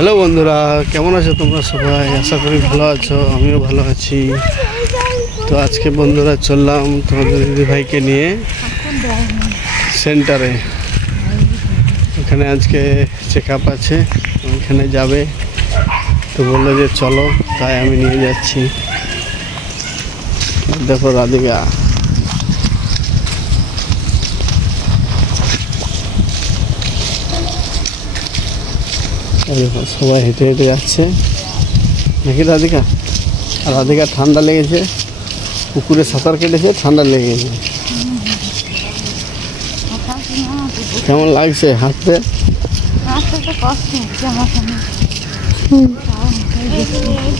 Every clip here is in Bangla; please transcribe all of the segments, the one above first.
হ্যালো বন্ধুরা, কেমন আছো তোমরা সবাই? আশা করি ভালো আছো, আমিও ভালো আছি। তো আজকে বন্ধুরা চললাম তোমাদের দিদিভাইকে নিয়ে সেন্টারে। ওখানে আজকে চেক আপ আছে, ওইখানে যাবে। তো বললো যে চলো, তাই আমি নিয়ে যাচ্ছি। দেখো রাধিকা, সবাই হেঁটে হেঁটে যাচ্ছে নাকি রাধিকা? আর রাধিকা ঠান্ডা লেগেছে, পুকুরে সাঁতার কেটেছে, ঠান্ডা লেগেছে। কেমন লাগছে হাঁটতে?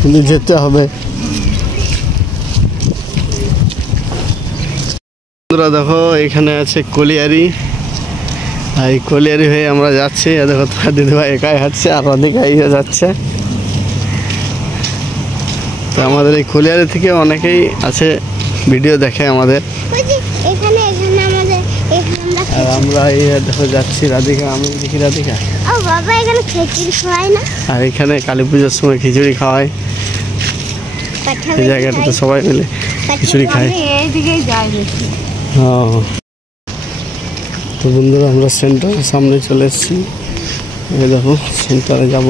কিন্তু যেতে হবে। বন্ধুরা দেখো, এখানে আছে কলিয়ারি, আর এই কলিয়ারি হয়ে আমরা যাচ্ছি। দেখো তোমার দিদিভাই একাই হাঁটছে আর রাধিকা যাচ্ছে। তো আমাদের এই কলিয়ারি থেকে অনেকেই আছে, ভিডিও দেখে আমাদের। আর আমরা এই দেখো যাচ্ছি, রাধিকা আমি দেখি রাধিকা। আর এখানে কালী পুজোর সময় খিচুড়ি খাওয়ায়, এই জায়গাটাতে সবাই মিলে খিচুড়ি খায়। হ্যাঁ, তো বন্ধুরা আমরা সেন্টারের সামনে চলে এসেছি। এই দেখো সেন্টারে যাব।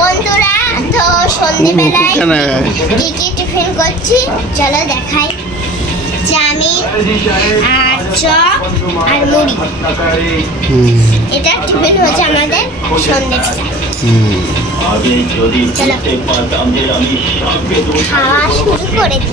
বন্ধুরা তো সন্ধ্যেবেলায় কি টিফিন করছি চলো দেখাই। চাউমিন আর চপ আর মুড়ি, এটা টিফিন হচ্ছে আমাদের সন্ধ্যেবেলা। চলো খাওয়া শুরু করে দিই।